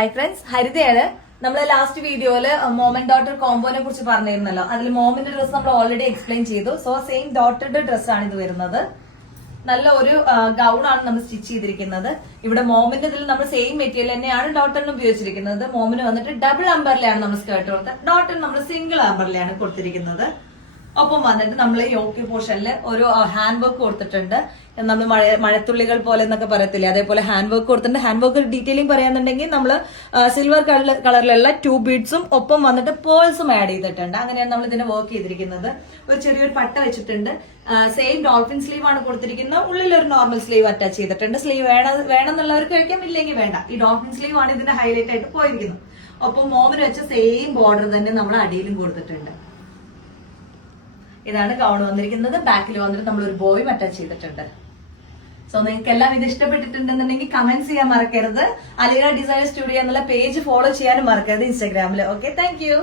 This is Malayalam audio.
Hi friends, ഹരിതയാണ്. നമ്മൾ ലാസ്റ്റ് വീഡിയോയില് മോം ആൻഡ് ഡോട്ടർ കോംബോനെ കുറിച്ച് പറഞ്ഞിരുന്നല്ലോ. അതിൽ മോമിന്റെ ഡ്രസ് നമ്മൾ ഓൾറെഡി എക്സ്പ്ലെയിൻ ചെയ്തു. സോ സെയിം ഡോട്ടറുടെ ഡ്രസ്സാണ് ഇത് വരുന്നത്. നല്ല ഒരു ഗൗൺ ആണ് നമ്മൾ സ്റ്റിച്ച് ചെയ്തിരിക്കുന്നത്. ഇവിടെ മോമിന്റെ ഇതിൽ നമ്മൾ സെയിം മെറ്റീരിയൽ തന്നെയാണ് ഡോട്ടറിന് ഉപയോഗിച്ചിരിക്കുന്നത്. മോമിന് വന്നിട്ട് ഡബിൾ അമ്പറിലാണ് നമ്മൾ സ്കേർട്ട് കൊടുത്തത്. ഡോട്ടറിന് നമ്മൾ സിംഗിൾ അമ്പറിലാണ് കൊടുത്തിരിക്കുന്നത്. ഒപ്പം വന്നിട്ട് നമ്മൾ യോക്കി പോർഷനിൽ ഒരു ഹാൻഡ് വർക്ക് കൊടുത്തിട്ടുണ്ട്. നമ്മൾ മഴത്തുള്ളികൾ പോലെ എന്നൊക്കെ പറയത്തില്ലേ, അതേപോലെ ഹാൻഡ് വർക്ക് കൊടുത്തിട്ടുണ്ട്. ഹാൻഡ് വർക്ക് ഡീറ്റെയിലിംഗ് പറയാന്നുണ്ടെങ്കിൽ നമ്മൾ സിൽവർ കളറിലുള്ള 2 ബീഡ്സും ഒപ്പം വന്നിട്ട് പേൾസും ആഡ് ചെയ്തിട്ടുണ്ട്. അങ്ങനെയാണ് നമ്മൾ ഇതിനെ വർക്ക് ചെയ്തിരിക്കുന്നത്. ഒരു ചെറിയൊരു പട്ട വെച്ചിട്ടുണ്ട്. സെയിം ഡോൾഫിൻ സ്ലീവ് ആണ് കൊടുത്തിരിക്കുന്നത്. ഉള്ളിൽ ഒരു നോർമൽ സ്ലീവ് അറ്റാച്ച് ചെയ്തിട്ടുണ്ട്. സ്ലീവ് വേണമെന്നുള്ളവർക്ക് കഴിക്കാം, ഇല്ലെങ്കിൽ വേണ്ട. ഈ ഡോൾഫിൻ സ്ലീവ് ആണ് ഇതിന്റെ ഹൈലൈറ്റ് ആയിട്ട് പോയിരിക്കുന്നത്. ഒപ്പം മോമിന് വെച്ച സെയിം ബോർഡർ തന്നെ നമ്മൾ അടിയിലും കൊടുത്തിട്ടുണ്ട്. ഇതാണ് ഗൗൺ വന്നിരിക്കുന്നത്. ബാക്കിൽ വന്നിട്ട് നമ്മൾ ഒരു ബോയും അറ്റാച്ച് ചെയ്തിട്ടുണ്ട്. സോ നിങ്ങൾക്ക് എല്ലാം ഇത് ഇഷ്ടപ്പെട്ടിട്ടുണ്ടെന്നുണ്ടെങ്കിൽ കമന്റ്സ് ചെയ്യാൻ മറക്കരുത്. അലിഗ ഡിസൈൻ സ്റ്റുഡിയോ എന്നുള്ള പേജ് ഫോളോ ചെയ്യാനും മറക്കരുത് ഇൻസ്റ്റാഗ്രാമിൽ. Okay, thank you.